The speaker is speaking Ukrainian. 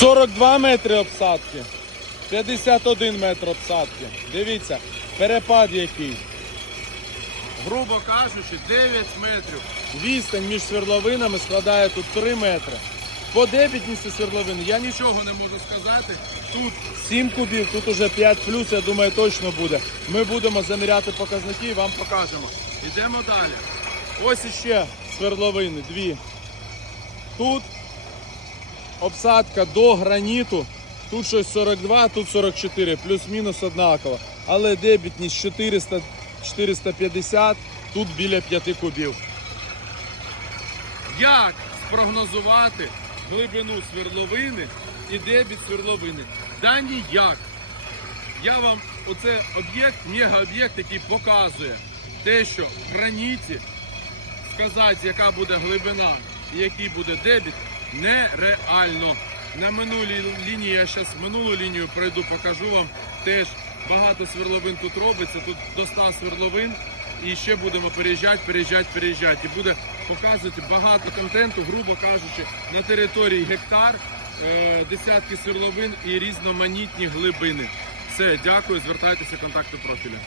42 метри обсадки. 51 метр обсадки. Дивіться, перепад який. Грубо кажучи, 9 метрів. Відстань між свердловинами складає тут 3 метри. По дебітністю свердловини я нічого не можу сказати. Тут 7 кубів, тут уже 5 плюс, я думаю, точно буде. Ми будемо заміряти показники і вам покажемо. Йдемо далі. Ось іще свердловини, дві. Тут обсадка до граніту. Тут щось 42, тут 44, плюс-мінус однаково. Але дебітність 400, 450, тут біля 5 кубів. Як спрогнозувати глибину свердловини і дебіт свердловини? Да ніяк. Я вам оце об'єкт, мегаоб'єкт, який показує те, що в граніті сказати, яка буде глибина і який буде дебіт, нереально. На минулій лінії я зараз минулу лінію пройду, покажу вам теж багато сверловин тут робиться. Тут до 100 сверловин. І ще будемо переїжджати, переїжджати, переїжджати. І буде показувати багато контенту, грубо кажучи, на території гектар, е, десятки сверловин і різноманітні глибини. Все, дякую, звертайтеся контакти профіля.